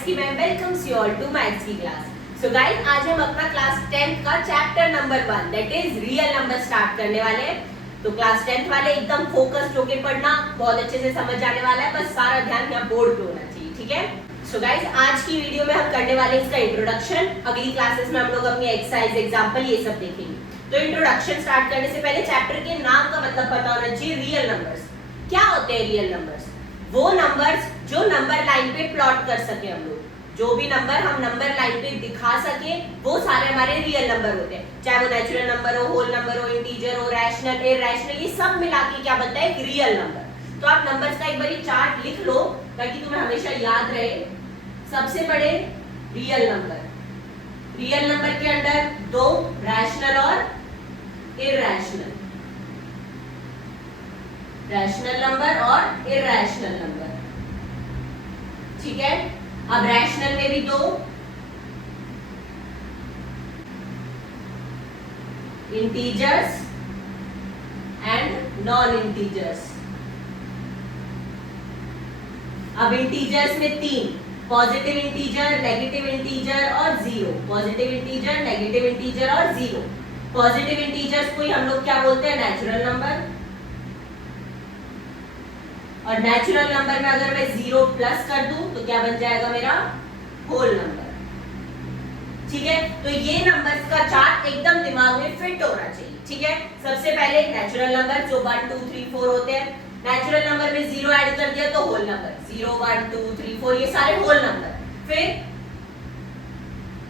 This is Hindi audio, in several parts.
मैथ्स की ma'am welcomes you all to maths की क्लास। सो गाइस, आज हम अपना क्लास 10th का chapter number 1 that is real number start करने वाले हैं। तो क्लास 10th वाले एकदम फोकस्ड होके पढ़ना, बहुत अच्छे से समझ आने वाला है, बस सारा ध्यान यहाँ बोर्ड पे होना चाहिए, ठीक है। सो गाइस, आज की वीडियो में हम करने वाले इसका इंट्रोडक्शन, अगली क्लासेस में हम लोग अपनी एक्सरसाइज एग्जांपल ये सब देखेंगे। तो इंट्रोडक्शन स्टार्ट करने से पहले चैप्टर के नाम का मतलब पता होना चाहिए। रियल नंबर्स क्या होते हैं? रियल नंबर्स वो नंबर्स जो नंबर लाइन पे प्लॉट कर सके, हम लोग जो भी नंबर हम नंबर लाइन पे दिखा सके वो सारे हमारे रियल नंबर होते हैं। चाहे वो नेचुरल नंबर हो, होल नंबर हो, इंटीजर हो, रैशनल, इरैशनल, ये सब मिला के क्या बनता है? एक रियल नंबर। तो आप नंबर्स का एक बार चार्ट लिख लो ताकि तुम्हें हमेशा याद रहे। सबसे बड़े रियल नंबर, रियल नंबर के अंदर दो, रैशनल और इरैशनल, रैशनल नंबर और इरैशनल नंबर, ठीक है। अब रैशनल में भी दो, इंटीजर्स एंड नॉन इंटीजर्स। अब इंटीजर्स में तीन, पॉजिटिव इंटीजर, नेगेटिव इंटीजर और zero. Positive integer, negative integer और जीरो। पॉजिटिव इंटीजर्स को हम लोग क्या बोलते हैं? Natural number. और नेचुरल नंबर में अगर मैं 0 प्लस कर दूं तो क्या बन जाएगा मेरा? होल नंबर, ठीक है। तो ये नंबर्स का चार्ट एकदम दिमाग में फिट होना चाहिए, ठीक है। सबसे पहले नेचुरल नंबर जो 1 2 3 4 होते हैं, नेचुरल नंबर में 0 ऐड कर दिया तो होल नंबर, 0 1 2 3 4 ये सारे होल नंबर। फिर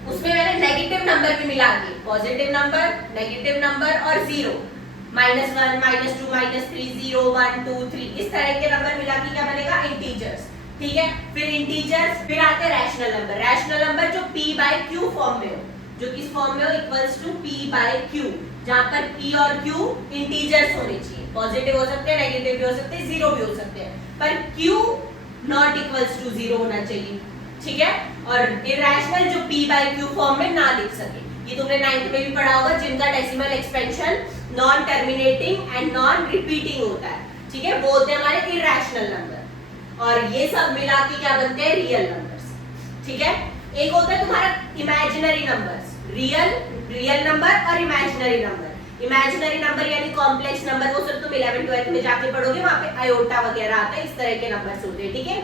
उसमें मैंने नेगेटिव नंबर भी मिला दिए, पॉजिटिव नंबर, नेगेटिव नंबर और 0, -1 -2 -3 0 1 2 3 इस तरह के नंबर मिला के क्या बनेगा? इंटीजर्स, ठीक है। फिर इंटीजर्स, फिर आते हैं रैशनल नंबर। रैशनल नंबर जो p by q फॉर्म में हो, जो किस फॉर्म में हो? Equals to p by q, जहां पर p और q इंटीजर्स होने चाहिए। पॉजिटिव हो सकते हैं, नेगेटिव भी हो सकते हैं, जीरो भी हो सकते हैं, पर q नॉट इक्वल्स टू 0 होना चाहिए, ठीक है। और इरैशनल जो p by q फॉर्म में ना लिख सके, ये तुमने 9th में भी पढ़ा होगा, जिनका decimal expansion non terminating and non repeating होता है, ठीक है, वो होते हैं हमारे इरैशनल नंबर। और ये सब मिला के क्या बनते हैं? रियल नंबर्स, ठीक है। एक होता है तुम्हारा इमेजिनरी नंबर्स, रियल नंबर और इमेजिनरी नंबर। इमेजिनरी नंबर यानी कॉम्प्लेक्स नंबर, वो सब तुम 11th 12th में जाके पढ़ोगे, वहां पे आयोटा वगैरह आता है, इस तरह के नंबर्स होते हैं, ठीक है।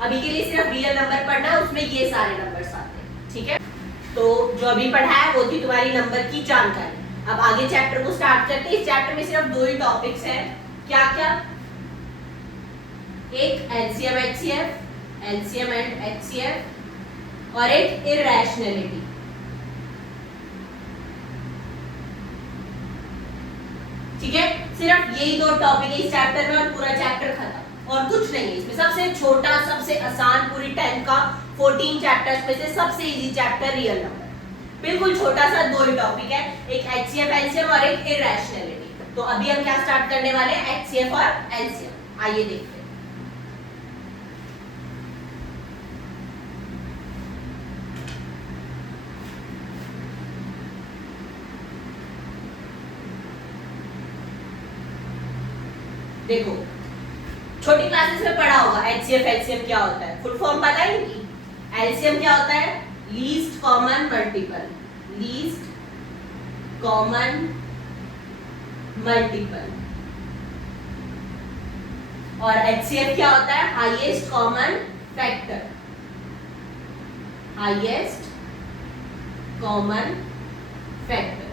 अभी के लिए सिर्फ रियल नंबर पढ़ना है, उसमें ये सारे नंबर्स आते हैं, ठीक है। तो जो अभी पढ़ा है वो थी तुम्हारी नंबर की जानकारी। अब आगे चैप्टर को स्टार्ट करते हैं। इस चैप्टर में सिर्फ दो ही टॉपिक्स हैं, क्या क्या? एक LCM HCF, LCM and HCF, और एक इरैशनैलिटी, ठीक है। सिर्फ यही दो टॉपिक है इस चैप्टर में और पूरा चैप्टर खत्म, और कुछ नहीं है इसमें। सबसे छोटा, सबसे आसान, पूरी 10th का 14 चैप्टर्स में से सबसे इजी चैप्टर रियल नंबर, बिल्कुल छोटा सा, दो ही टॉपिक है, एक एचसीएफ एलसीएम और एक इरैशनैलिटी। तो अभी हम क्या स्टार्ट करने वाले हैं? एचसीएफ और एलसीएम। आइए देखते हैं। देखो, छोटी क्लासेस में पढ़ा होगा एचसीएफ एलसीएम क्या होता है, फुल फॉर्म पता है इनकी? एलसीएम क्या होता है? Least common multiple, least common multiple. और एचसीएफ क्या होता है? Highest common factor, highest common factor,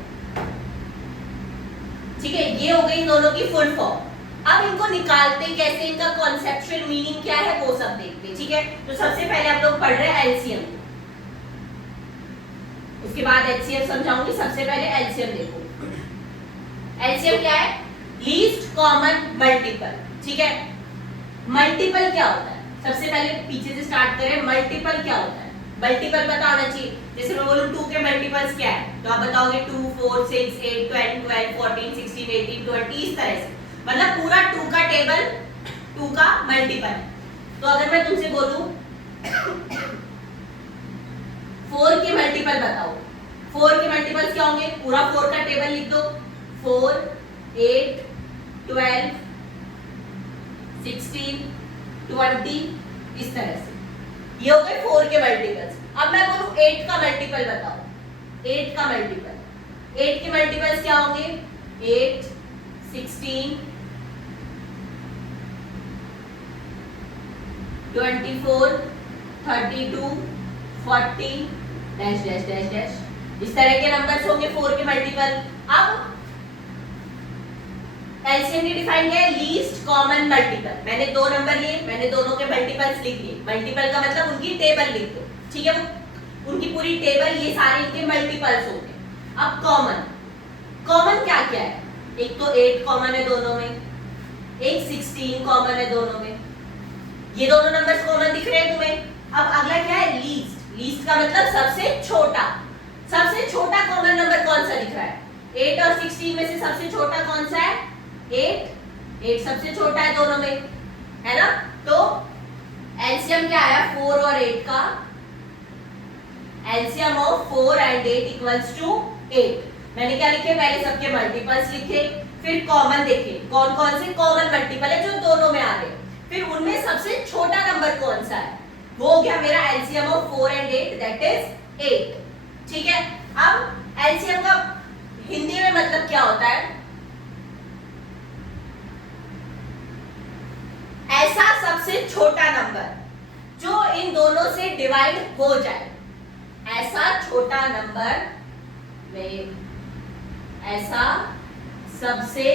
ठीक है। ये हो गई दोनों की फुल फॉर्म। अब इनको निकालते कैसे, इनका कॉन्सेप्चुअल मीनिंग क्या है वो सब देखते हैं, ठीक है। तो सबसे पहले हम लोग पढ़ रहे हैं एलसीएम, उसके बाद एचसीएफ समझाऊंगी। सबसे पहले एलसीएम देखो। एलसीएम क्या है? लीस्ट कॉमन मल्टीपल, ठीक है। मल्टीपल क्या होता है? सबसे पहले पीछे से स्टार्ट करें। मल्टीपल क्या होता है? मल्टीपल पता होना चाहिए। जैसे मैं बोलूं 2 के मल्टीपल्स क्या है, तो आप बताओगे 2 4 6 8 10 12 14 16 18 20 इस तरह से, मतलब पूरा 2 का टेबल 2 का मल्टीपल। तो अगर मैं तुमसे बोलूं 4 के मल्टीपल बताओ, 4 के मल्टीपल्स क्या होंगे? पूरा 4 का टेबल लिख दो, 4 8 12 16 20 इस तरह से। ये हो गए 4 के मल्टीपल्स। अब मैं बोलूं 8 का मल्टीपल बताओ, 8 का मल्टीपल, 8 के मल्टीपल्स क्या होंगे? 8, 16, 24, 32, 40 डैश डैश डैश डैश, इस तरह के नंबर्स होंगे 4 के मल्टीपल। अब एलसीएम की डिफाइन क्या है? Least common multiple. मैंने दो नंबर लिए, मैंने दोनों के मल्टीपल्स लिख लिए। मल्टीपल का मतलब उनकी टेबल लिख दो, ठीक है? उनकी पूरी टेबल, ये सारे इनके मल्टीपल्स होंगे। अब कॉमन, कॉमन क्या क्या है? एक तो 8 कॉमन है दोनों में, एक 16 कॉमन है दोनों में, ये दोनों नंबर्स कॉमन दिख रहे हैं तुम्हें। अब अगला क्या है? लीस्ट। लीस्ट का मतलब सबसे छोटा। सबसे छोटा कॉमन नंबर कौन सा दिख रहा है? 8 और 16 में से सबसे छोटा कौन सा है? 8। 8 सबसे छोटा है दोनों में, है ना? तो एलसीएम क्या आया 4 और 8 का? LCM of 4 and 8 equals to 8। मैंने क्या लिखे? पहले सबके मल्टीपल्स लिखे, फिर कॉमन देखे कौन कौन से कॉमन मल्टीपल है जो दोनों में आ रहे, फिर उनमें सबसे छोटा नंबर कौन सा है, वो हो गया मेरा LCM of 4 and 8 that is 8। ठीक है? अब एलसीएम का हिंदी में मतलब क्या होता है? ऐसा सबसे छोटा नंबर जो इन दोनों से डिवाइड हो जाए। ऐसा छोटा नंबर में, ऐसा सबसे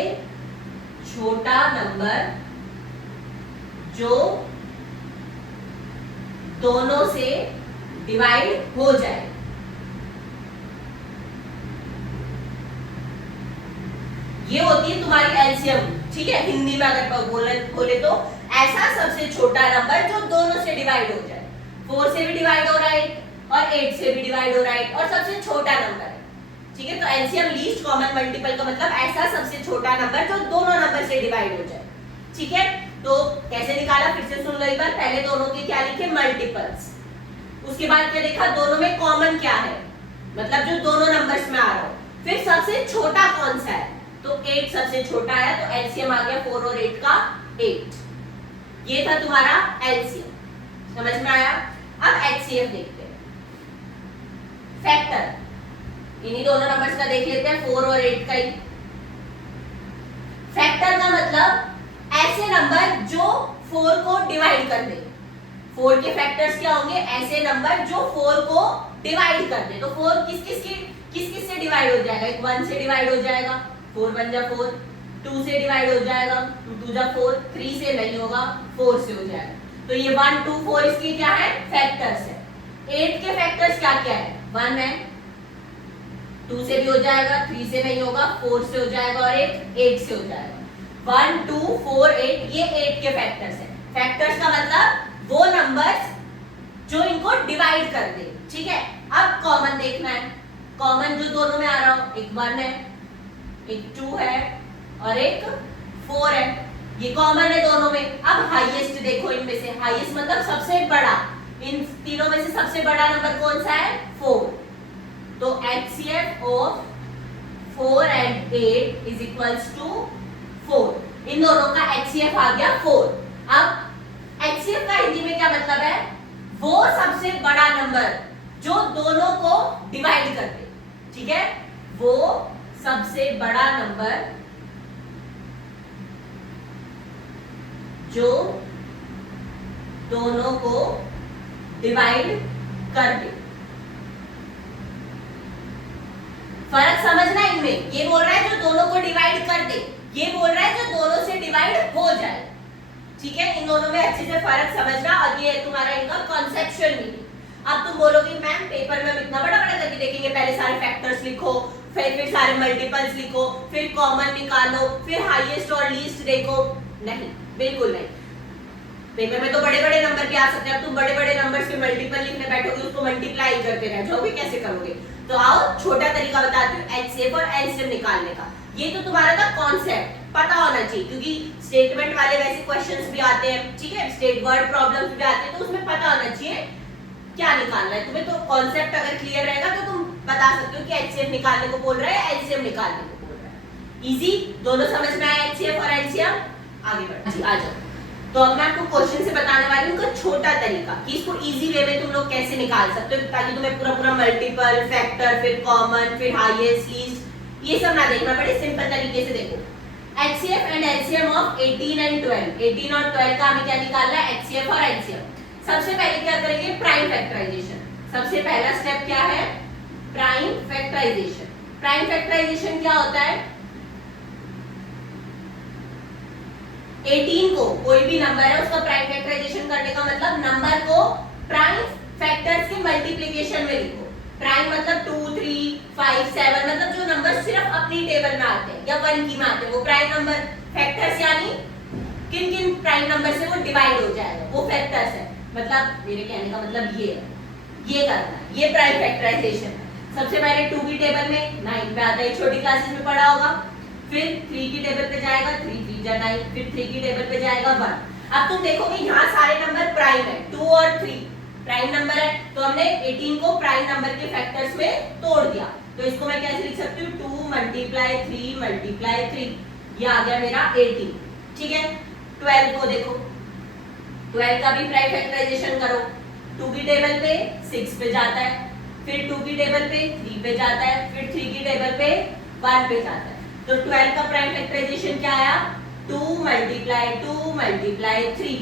छोटा नंबर जो दोनों से डिवाइड हो जाए। ये होती है तुम्हारी एलसीएम। ठीक है? हिंदी में अगर बोले तो ऐसा सबसे छोटा नंबर जो दोनों से डिवाइड हो जाए। 4 से भी डिवाइड हो रहा है और 8 से भी डिवाइड हो रहा है और सबसे छोटा नंबर है। ठीक है? तो एलसीएम लीस्ट कॉमन मल्टीपल का मतलब ऐसा सबसे छोटा नंबर जो दोनों नंबर से डिवाइड हो जाए। ठीक है? तो कैसे निकाला फिर से सुन लो एक बार। पहले दोनों के क्या लिखे? मल्टीपल्स। उसके बाद क्या देखा? दोनों में कॉमन क्या है, मतलब जो दोनों नंबर्स में आ रहा हो। फिर सबसे छोटा कौन सा है? तो 8 सबसे छोटा है, तो एलसीएम आ गया 4 और 8 का 8। ये था तुम्हारा एलसीएम। समझ में आया? अब एचसीएफ देखते हैं। फैक्टर, इन्हीं दोनों नंबर्स का देख लेते हैं, 4 और 8 का ही। फैक्टर का मतलब ऐसे नंबर जो 4 को डिवाइड कर दे। 4 के फैक्टर्स क्या होंगे? ऐसे नंबर जो 4 को डिवाइड कर दे। तो 4 किस से डिवाइड हो जाएगा? एक 1 से डिवाइड हो जाएगा, 4 1 जा 4, 2 से डिवाइड हो जाएगा, 2 2 जा 4, 3 से नहीं होगा, 4 से हो जाएगा। तो ये 1 2 4 इसके क्या है? फैक्टर्स है। 8 के फैक्टर्स क्या क्या है? 1 है, 2 से भी हो जाएगा, 3 से नहीं होगा, 4 से हो जाएगा और एक 8 से हो जाएगा। 1 2 4 8 ये 8 के फैक्टर्स है। फैक्टर्स का मतलब वो नंबर्स जो इनको डिवाइड कर दे। ठीक है? अब कॉमन देखना है। कॉमन जो दोनों में आ रहा हो, एक 1 है, एक 2 है और एक 4 है। ये कॉमन है दोनों में। अब हाईएस्ट देखो इनमें से। हाईएस्ट मतलब सबसे बड़ा। इन तीनों में से सबसे बड़ा नंबर कौन सा है? 4। तो HCF of 4 and 8 is equals to 4। इन दोनों का एचसीएफ आ गया 4। अब एचसीएफ का हिंदी में क्या मतलब है? वो सबसे बड़ा नंबर जो दोनों को डिवाइड कर दे। ठीक है? वो सबसे बड़ा नंबर जो दोनों को डिवाइड कर दे। फर्क समझना इनमें। ये बोल रहा है जो दोनों को डिवाइड कर दे, ये बोल रहा है जो दोनों से डिवाइड हो जाए। ठीक है? इन दोनों में अच्छे से फर्क समझना। और ये तुम्हारा इनका कॉन्सेप्चुअल मीनिंग। अब तुम बोलोगे मैम पेपर में हम इतना बड़ा बड़ा करके देखेंगे, पहले सारे फैक्टर्स लिखो, फिर सारे मल्टीपल्स लिखो, फिर कॉमन निकालो, फिर हाईएस्ट और लीस्ट देखो। नहीं, बिल्कुल नहीं। पेपर में तो बड़े बड़े नंबर भी आ सकते हैं। अब तुम बड़े बड़े नंबर्स के मल्टीपल लिखने बैठोगे, उसको मल्टीप्लाई करते रह जाओगे, कैसे करोगे? तो आओ छोटा तरीका बताती हूँ एचसीएफ और एलसीएम निकालने का। ये तो तुम्हारा था कॉन्सेप्ट, पता होना चाहिए, क्योंकि स्टेटमेंट वाले वैसे क्वेश्चंस भी आते हैं। ठीक है? स्टेट वर्ड प्रॉब्लम्स भी आते हैं, तो उसमें पता होना चाहिए क्या निकालना है तुम्हें। तो कॉन्सेप्ट अगर क्लियर रहेगा तो तुम बता सकते हो कि एचसीएफ निकालने को बोल रहा है, एलसीएम निकालने को बोल रहा है। इजी, दोनों समझ में आया एचसीएफ और एलसीएम? आगे बढ़ो। आ जाओ। तो अब मैं आपको क्वेश्चन से बताने वाली हूँ, छोटा तरीका कि इसको इजी वे में तुम लोग कैसे निकाल सकते हो, ताकि तुम्हें पूरा पूरा मल्टीपल, फैक्टर, फिर कॉमन, फिर हाईएस्ट, लीस्ट ये सब ना देखना पड़े। सिंपल तरीके से देखो, HCF and LCM of 18 and 12, 18 और 12 का हमें क्या निकालना है, HCF और LCM। सबसे पहले क्या करेंगे, प्राइम फैक्टराइजेशन। सबसे पहला स्टेप क्या है, प्राइम फैक्टराइजेशन। प्राइम फैक्टराइजेशन क्या होता है, 18 को कोई भी नंबर है उसका प्राइम फैक्टराइजेशन करने का मतलब नंबर को प्राइम फैक्टर्स के मल्टीप्लिकेशन में लिखो। प्राइम मतलब 2, 3, 5, 7 मतलब जो नंबर सिर्फ अपनी टेबल में आते हैं या 1 की में आते हैं वो प्राइम नंबर। फैक्टर्स यानी किन किन प्राइम नंबर से वो डिवाइड हो जाएगा, वो फैक्टर्स है। मतलब मेरे कहने का मतलब ये है, ये करना है, ये प्राइम फैक्टराइजेशन है। सबसे पहले 2 की टेबल में 9 पे आता है, छोटी क्लासेस में पढ़ा होगा। फिर 3 की टेबल पे जाएगा 3 3 जा 9, फिर 3 की टेबल पे जाएगा 1। अब तुम देखोगे यहाँ सारे नंबर प्राइम है, 2 और 3 प्राइम नंबर है, तो हमने 18 को प्राइम नंबर के फैक्टर्स में तोड़ दिया। तो इसको मैं कैसे लिख सकती हूँ, 2 मल्टीप्लाई 3 मल्टीप्लाई 3, ये आ गया मेरा 18। ठीक है, 12 को देखो, 12 का भी प्राइम फैक्टराइजेशन करो। 2 की टेबल पे 6 पे जाता है, फिर 2 की टेबल पे 3 पे जाता है, फिर 3 की टेबल पे 1 पे जाता है। तो 12 का प्राइम फैक्टराइजेशन क्या आया, 2 मल्टीप्लाई 3।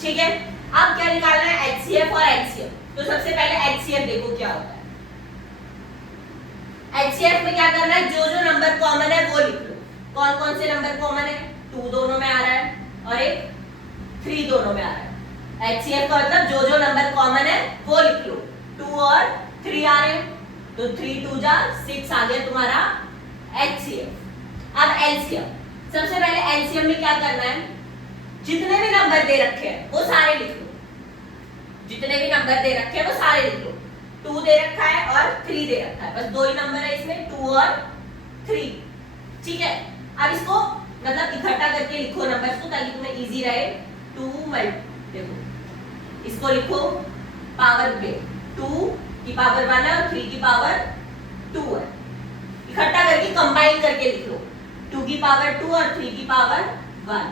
ठीक है, अब क्या निकालना है, HCF और LCM। तो सबसे पहले HCF देखो क्या होता है। HCF में क्या करना है, जो जो नंबर कॉमन है वो लिख लो। कौन कौन से नंबर कॉमन है, 2 दोनों में आ रहा है और एक 3 दोनों में आ रहा है। HCF का मतलब जो जो नंबर कॉमन है वो लिख लो। 2 और 3 आ रहे हैं, तो 3 2 जा 6 आ गया तुम्हारा HCF। अब LCM, सबसे पहले LCM में क्या करना है, जितने भी नंबर दे रखे हैं वो सारे लिख लो। जितने भी नंबर दे रखे हैं वो सारे लिख लो। 2 दे रखा है और 3 दे रखा है, बस 2 ही नंबर है इसमें, 2 और 3। ठीक है, अब इसको मतलब इकट्ठा करके लिखो नंबर्स को, ताकि तुम्हें इजी रहे। 2 देखो, इसको लिखो पावर पे, 2 की पावर 1 है और 3 की पावर 2 है। इकट्ठा करके कंबाइन करके लिख लो, 2 की पावर 2 और 3 की पावर 1।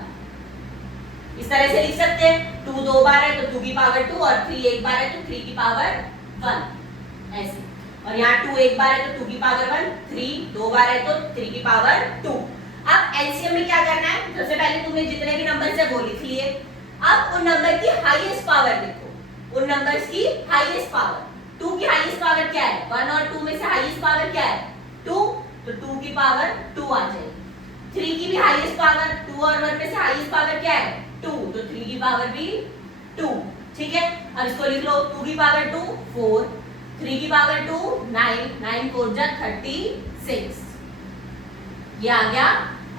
इस तरह से लिख सकते हैं, 2 2 बार है तो 2 की पावर 2 और 3 एक बार है तो 3 की पावर 1 ऐसे। और यहाँ 2 एक बार है तो 2 की पावर 1, 3 2 बार है तो 3 की पावर 2। अब एलसीएम में क्या करना है, सबसे पहले तुमने जितने भी नंबर्स है वो लिख लिए। अब उन नंबर की हाईएस्ट पावर लिखो, उन नंबर्स की हाईएस्ट पावर। 2 की हाईएस्ट पावर क्या है, 1 और 2 में से हाईएस्ट पावर क्या है 2, तो 2 की पावर 2 आ जाएगी। 3 की भी हाईएस्ट पावर 2 और 1 में से हाईएस्ट पावर क्या है 2, तो 3 की पावर भी 2। ठीक है, अब इसको लिख लो, 2 की पावर 2 4, 3 की पावर 2 9, 9 4 जा 36। ये आ गया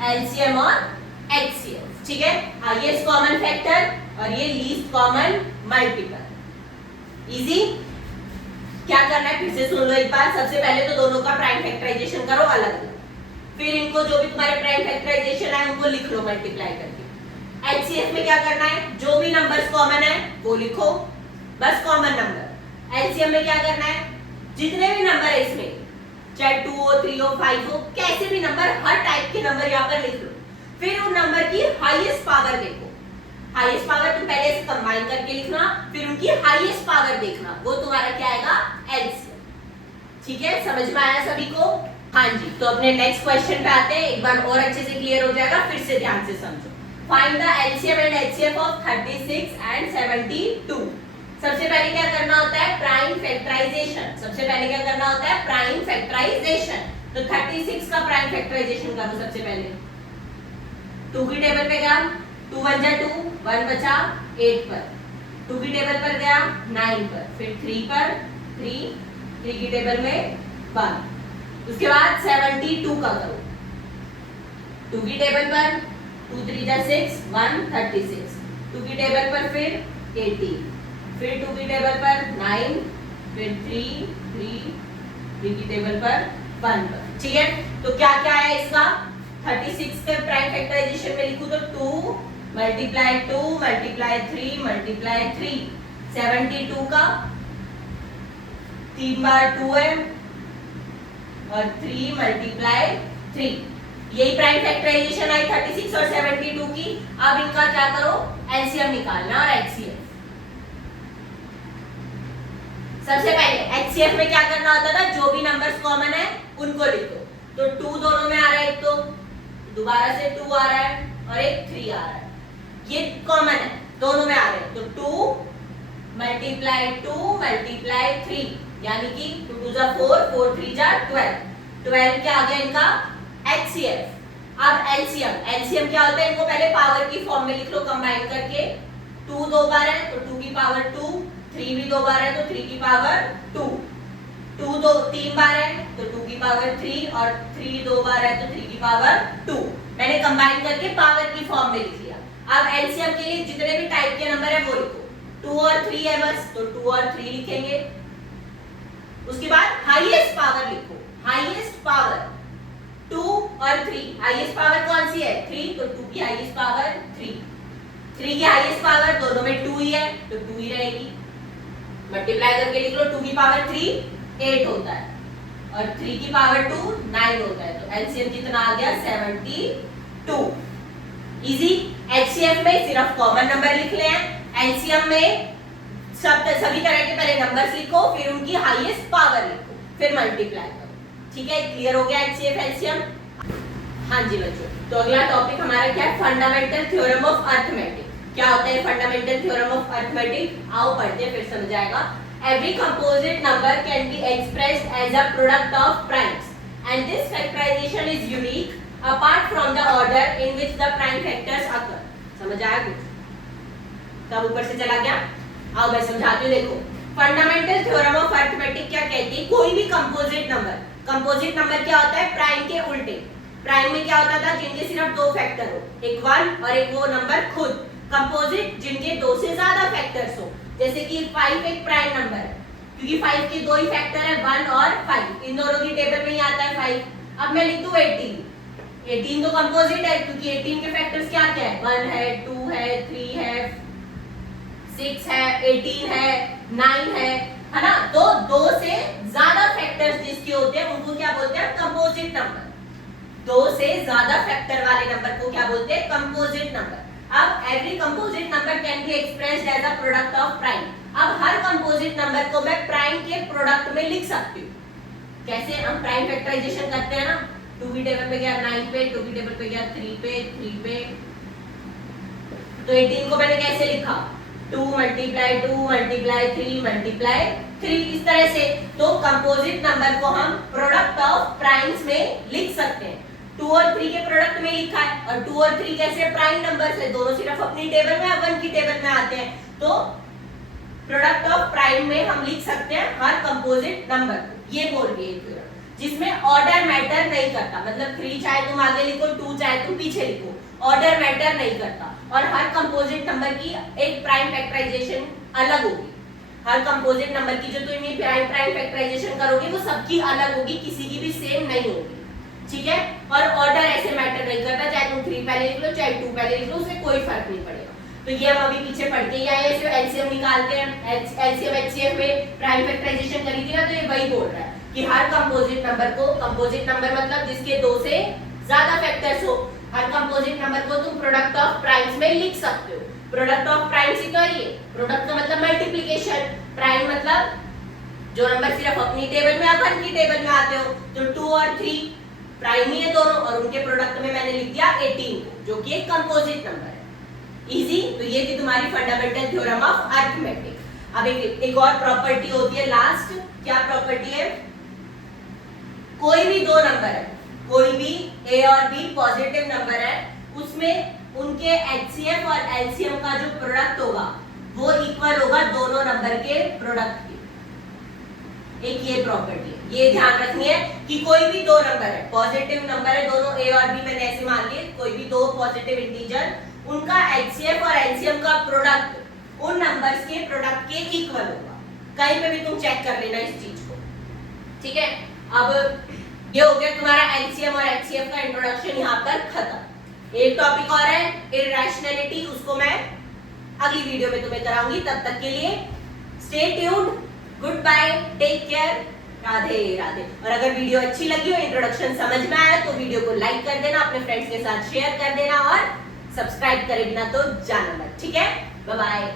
एलसीएम और एचसीएफ। ठीक है, हाईएस्ट कॉमन फैक्टर और ये लीस्ट कॉमन मल्टीपल। इजी। क्या करना है फिर से सुन लो एक बार। सबसे पहले तो दोनों का प्राइम फैक्टराइजेशन करो अलग अलग, फिर इनको जो भी तुम्हारे प्राइम फैक्टराइजेशन है उनको लिख लो मल्टीप्लाई करके। एचसीएफ में क्या करना है, जो भी नंबर्स कॉमन है वो लिखो, बस कॉमन नंबर। एलसीएम में क्या करना है, जितने भी नंबर है इसमें, चाहे 2 हो 3 हो 5 हो, कैसे भी नंबर, हर टाइप के नंबर यहाँ पर लिख लो। फिर उन नंबर की हाईएस्ट पावर देखो। हाईएस्ट पावर तुम पहले से कंबाइन करके लिखना, फिर उनकी हाईएस्ट पावर देखना, वो तुम्हारा क्या आएगा एलसीएम। ठीक है, समझ में आया सभी को? हाँ जी, तो अपने नेक्स्ट क्वेश्चन पे आते हैं। एक बार और अच्छे से क्लियर हो जाएगा, फिर से ध्यान से समझो। Find the LCM and HCF of 36 and 72। सबसे पहले क्या करना होता है, प्राइम फैक्टराइजेशन। सबसे पहले क्या करना होता है, प्राइम फैक्टराइजेशन। तो 36 का प्राइम फैक्टराइजेशन करो सबसे पहले। 2 की टेबल पे गया, 2 1 जा 2, 1 बचा 8 पर। 2 की टेबल पर गया 9 पर, फिर 3 पर 3 की टेबल में 1। उसके बाद 72 का करो। 2 की टेबल पर 2 3 जा 6, 1 36। 2 की टेबल पर फिर 80, फिर 2 की टेबल पर 9, फिर 3 की टेबल पर 1 पर। ठीक है, तो क्या क्या है इसका, 36 के प्राइम फैक्टराइजेशन में लिखूं तो 2 मल्टीप्लाई 2 मल्टीप्लाई 3 मल्टीप्लाई 3। 72 का 3 बार 2 है और 3 मल्टीप्लाई 3। यही प्राइम फैक्टराइजेशन आई 36 और 72 की। अब इनका क्या करो, एलसीएम निकालना और एचसीएफ। सबसे पहले HCF में क्या करना होता था, जो भी नंबर्स कॉमन है उनको लिखो। तो 2 दोनों में आ रहा है, एक तो दोबारा से 2 आ रहा है और एक 3 आ रहा है, ये कॉमन है, दोनों में आ रहे हैं। तो 2 मल्टीप्लाई 2 मल्टीप्लाई 3 यानी कि 2 2 जा 4 4 3 जा 12, 12 क्या आ गया इनका HCF। अब एलसीएम क्या होता है, इनको पहले पावर की फॉर्म में लिख लो कंबाइन करके। 2 दो बार है तो 2 की पावर 2, 3 भी दो बार है तो 3 की पावर 2, 2 दो 3 बार है तो 2 की पावर 3 और 3 दो बार है तो 3 की पावर 2। मैंने कंबाइन करके पावर की फॉर्म में लिख लिया। अब एलसीएम के लिए जितने भी टाइप के नंबर है वो लिखो। 2 और 3 है बस, तो 2 और 3 लिखेंगे। उसके बाद हाईएस्ट पावर लिखो, हाईएस्ट पावर 2 और 3, हाईएस्ट पावर कौन सी है 3, तो 2 की हाईएस्ट पावर 3, 3 की हाईएस्ट पावर दोनों में 2 ही है तो 2 ही रहेगी। मल्टीप्लाई करके लिख लो, 2 की पावर 3 8 होता है और 3 की पावर 2 9 होता है, तो एलसीएम कितना आ गया 72। इजी। एचसीएफ में सिर्फ कॉमन नंबर लिख ले हैं, एलसीएम में सभी तरह के पहले नंबर्स लिखो, फिर उनकी हाईएस्ट पावर लिखो, फिर मल्टीप्लाई करो। ठीक है, क्लियर हो गया एचसीएफ एलसीएम। हाँ जी बच्चों, तो अगला टॉपिक हमारा क्या है, फंडामेंटल थ्योरम ऑफ अरिथमेटिक। क्या होता है फंडामेंटल थ्योरम ऑफ अरिथमेटिक, आओ पढ़ते हैं फिर समझ आएगा। Every composite number can be expressed as a product of primes, and this factorization is unique apart from the order in which the prime factors occur. समझ आया कुछ? तब ऊपर से चला गया। आओ मैं समझाती हूँ, देखो फंडामेंटल थ्योरम ऑफ अरिथमेटिक क्या कहती है, कोई भी कंपोजिट नंबर क्या होता है, प्राइम के उल्टे। प्राइम में क्या होता था, जिनके सिर्फ 2 फैक्टर हो, एक 1 और एक वो नंबर खुद। कंपोजिट जिनके 2 से ज्यादा फैक्टर्स हो, जैसे कि 5 एक प्राइम नंबर है क्योंकि 5 के 2 ही फैक्टर है 1 और 5, इन दोनों की टेबल में ही आता है 5। अब मैं लिख दूं 18 तो कंपोजिट है क्योंकि 18 के फैक्टर्स क्या क्या है, 1 है 2 है 3 है 6 है 18 है 9 है ना। तो 2 से ज्यादा फैक्टर्स जिसके होते हैं उनको क्या बोलते हैं, कंपोजिट नंबर। 2 से ज्यादा फैक्टर वाले नंबर को क्या बोलते हैं, कंपोजिट नंबर। अब every composite number can be expressed as a product of prime. अब हर कंपोजिट नंबर को मैं प्राइम के प्रोडक्ट में लिख सकती हूँ। कैसे, हम प्राइम फैक्टराइजेशन करते हैं ना, 2 की टेबल पे गया 9 पे, 2 की टेबल पे गया 3 पे, 3 पे, तो 18 को मैंने कैसे लिखा, 2 मल्टीप्लाई 2 मल्टीप्लाई 3 मल्टीप्लाई 3, इस तरह से। तो कंपोजिट नंबर को हम प्रोडक्ट ऑफ प्राइम्स में लिख सकते हैं। 2 और 3 के प्रोडक्ट में लिखा है, और 2 और 3 कैसे प्राइम नंबर्स है, दोनों सिर्फ अपनी टेबल में 1 की टेबल में आते हैं, तो प्रोडक्ट ऑफ प्राइम में हम लिख सकते हैं हर कंपोजिट नंबर को। ये बोल रही है थ्योरम, जिसमें ऑर्डर मैटर नहीं करता, मतलब 3 चाहे तुम आगे लिखो, 2 चाहे तुम पीछे लिखो, ऑर्डर मैटर नहीं करता। और हर कंपोजिट नंबर की एक प्राइम फैक्टराइजेशन अलग होगी। हर कंपोजिट नंबर की जो तुम प्राइम फैक्टराइजेशन करोगे वो सबकी अलग होगी, किसी की भी सेम नहीं होगी। ठीक है, और ऑर्डर ऐसे मैटर नहीं करता, चाहे तुम 3 पहले लिख लो चाहे 2 पहले लिख लो, उससे कोई फर्क नहीं पड़ेगा। तो ये हम अभी पीछे पढ़ के आए हैं, सिर्फ एलसीएम निकालते हैं। एलसीएम एचसीएफ में प्राइम फैक्टराइजेशन करी थी ना, तो ये वही बोल रहा है कि हर कंपोजिट नंबर को, कंपोजिट नंबर मतलब जिसके 2 से ज्यादा फैक्टर्स हो, हर कंपोजिट नंबर को तुम प्रोडक्ट ऑफ प्राइम्स में लिख सकते हो। प्रोडक्ट ऑफ प्राइम्स ही तो है ये, प्रोडक्ट का मतलब मल्टीप्लिकेशन, प्राइम मतलब जो नंबर सिर्फ अपनी टेबल में 1 की टेबल में आते हो। तो 2 और 3 प्राइम ही है दोनों, और उनके प्रोडक्ट में मैंने लिख दिया 18 जो कि एक कंपोजिट नंबर है। इजी। तो ये थी तुम्हारी फंडामेंटल थ्योरम ऑफ अरिथमेटिक। अब एक और प्रॉपर्टी होती है लास्ट, क्या प्रॉपर्टी है, कोई भी 2 नंबर है, कोई भी ए और बी पॉजिटिव नंबर है, उसमें उनके एचसीएफ और एलसीएम का जो प्रोडक्ट होगा वो इक्वल होगा दोनों नंबर के प्रोडक्ट के। एक ये प्रॉपर्टी है, ये ध्यान रखनी है कि कोई भी 2 नंबर है, पॉजिटिव नंबर है, दोनों ए और बी मैंने ऐसे मान लिए, कोई भी 2 पॉजिटिव इंटीजर, उनका एचसीएफ और एलसीएम का प्रोडक्ट उन नंबर्स के प्रोडक्ट के इक्वल होगा। कहीं पे भी तुम चेक कर लेना इस चीज को। ठीक है, अब ये हो गया तुम्हारा एलसीएम और एचसीएफ का इंट्रोडक्शन यहाँ पर खत्म। एक टॉपिक और है इरैशनैलिटी, उसको मैं अगली वीडियो में तुम्हें कराऊंगी। तब तक के लिए stay tuned, good bye, take care, Radhe Radhe. और अगर वीडियो अच्छी लगी हो, इंट्रोडक्शन समझ में आया तो वीडियो को लाइक कर देना, अपने फ्रेंड्स के साथ शेयर कर देना, और सब्सक्राइब करे बिना तो जाना मत। ठीक है, बाय बाय।